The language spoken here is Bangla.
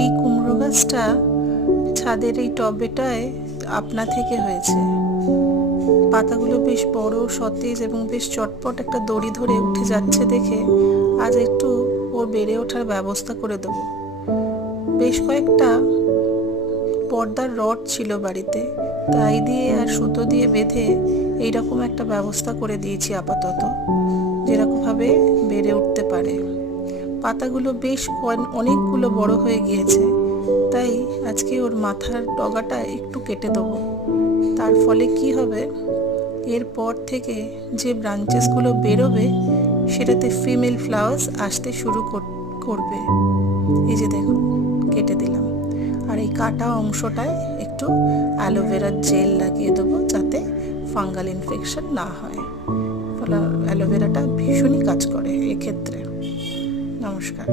এই কুমড়ো গাছটা ছাদের এই টবেটায় আপনা থেকে হয়েছে। পাতাগুলো বেশ বড়, সতেজ এবং বেশ চটপট একটা দড়ি ধরে উঠে যাচ্ছে দেখে আজ একটু ওর বেড়ে ওঠার ব্যবস্থা করে দেবো। বেশ কয়েকটা পর্দার রড ছিল বাড়িতে, তাই দিয়ে আর সুতো দিয়ে বেঁধে এইরকম একটা ব্যবস্থা করে দিয়েছি আপাতত, যেরকমভাবে বেড়ে উঠতে পারে। পাতাগুলো বেশ অনেকগুলো বড় হয়ে গিয়েছে, তাই আজকে ওর মাথার ডগাটা একটু কেটে দেবো। তার ফলে কি হবে, এরপর থেকে যে ব্রাঞ্চেসগুলো বেরোবে সেটাতে ফিমেল ফ্লাওয়ার্স আসতে শুরু করবে। এই যে দেখুন, কেটে দিলাম। আর এই কাটা অংশটায় একটু অ্যালোভেরার জেল লাগিয়ে দেবো, যাতে ফাঙ্গাল ইনফেকশন না হয়। ফলে অ্যালোভেরাটা ভীষণই কাজ করে এক্ষেত্রে। নমস্কার।